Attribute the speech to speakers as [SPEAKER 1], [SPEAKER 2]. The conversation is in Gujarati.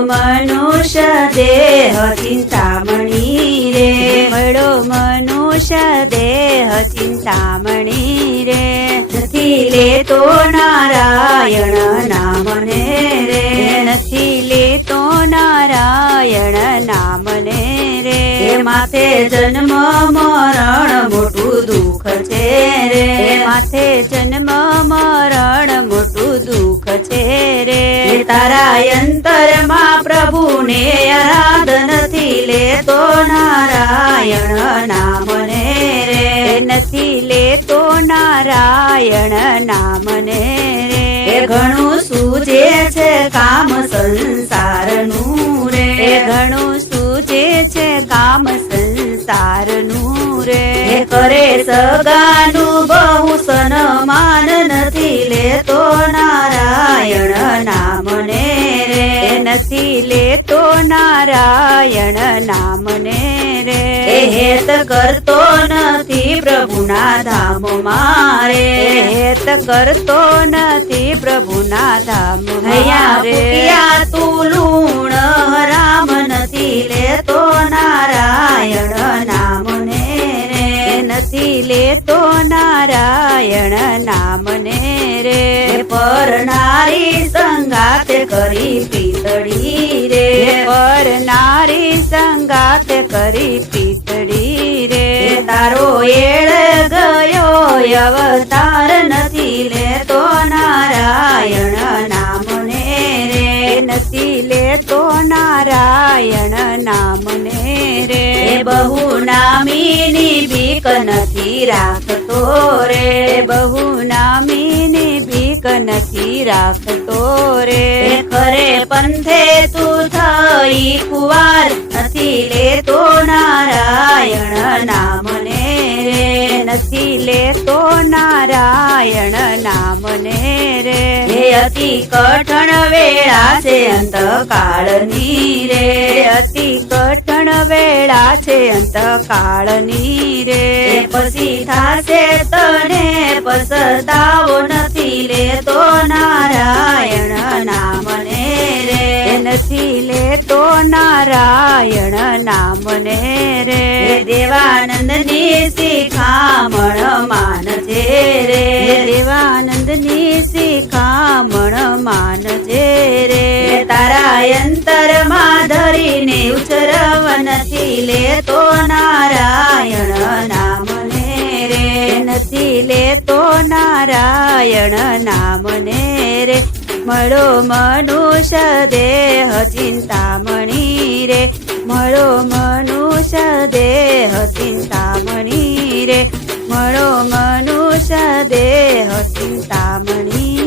[SPEAKER 1] મનુષ્ય દેહ ચિંતામણી રે.
[SPEAKER 2] મળો મનુષ્ય દેહ ચિંતામણી રે.
[SPEAKER 1] નથી લેતો નારાયણ નામને રે.
[SPEAKER 2] નથી લેતો નારાયણ નામને રે.
[SPEAKER 1] માથે જન્મ મરણ મોટું દુઃખ છે રે.
[SPEAKER 2] માથે જન્મ મરણ મોટું દુઃખ છે રે
[SPEAKER 1] તારા અંતરમાં પ્રભુને આરાધનથી લેતો નારાયણ નામને રે.
[SPEAKER 2] નથી લેતો નારાયણ નામને રે.
[SPEAKER 1] ઘણું સૂજે છે કામ સંસારનું રે.
[SPEAKER 2] ઘણું સૂજે છે કામ સંસારનું રે.
[SPEAKER 1] કરે સગાનું બહુ સન્માન નથી લેતો નારાયણ નામને રે. હેત કરતો નથી પ્રભુના ધામ મારે.
[SPEAKER 2] હેત કરતો નથી પ્રભુના ધામ
[SPEAKER 1] હૈયા
[SPEAKER 2] રે
[SPEAKER 1] તું લૂણ રામ નથી લેતો નારાયણ નામને રે.
[SPEAKER 2] નથી લેતો નારાયણ નામને રે.
[SPEAKER 1] પરનારી સંગાત કરી પીતડી રે. તારો એળ ગયો અવતાર નથી લેતો નારાયણ નામને રે.
[SPEAKER 2] નથી લેતો નારાયણ નામને રે.
[SPEAKER 1] બહુ નામીની બીક નથી રાખતો રે.
[SPEAKER 2] બહુ નામીની ભીક નથી રાખતો રે.
[SPEAKER 1] ખરે પંથે તું નારાયણ નામને રે.
[SPEAKER 2] નથી લેતો નારાયણ નામને રે.
[SPEAKER 1] હે અતિ કઠણ વેળા છે અંતકાળની રે.
[SPEAKER 2] અતિ કઠણ વેળા છે અંતકાળની રે.
[SPEAKER 1] પછી થાશે તને પસતાવો નથી લેતો નારાયણ નામને રે. દેવાનંદની શિખામણ માનજે રે.
[SPEAKER 2] એ દેવાનંદની શિખામણ માનજે રે.
[SPEAKER 1] એ તારા અંતરમાં ધરીને ઉચરવ નથી લેતો નારાયણ નામને રે.
[SPEAKER 2] નથી લેતો નારાયણ નામને રે. મળો મનુષ્ય દેહ ચિંતામણી રે. મળો મનુષ્ય દેહ ચિંતામણી રે. મળો મનુષ્ય દેહ ચિંતામણી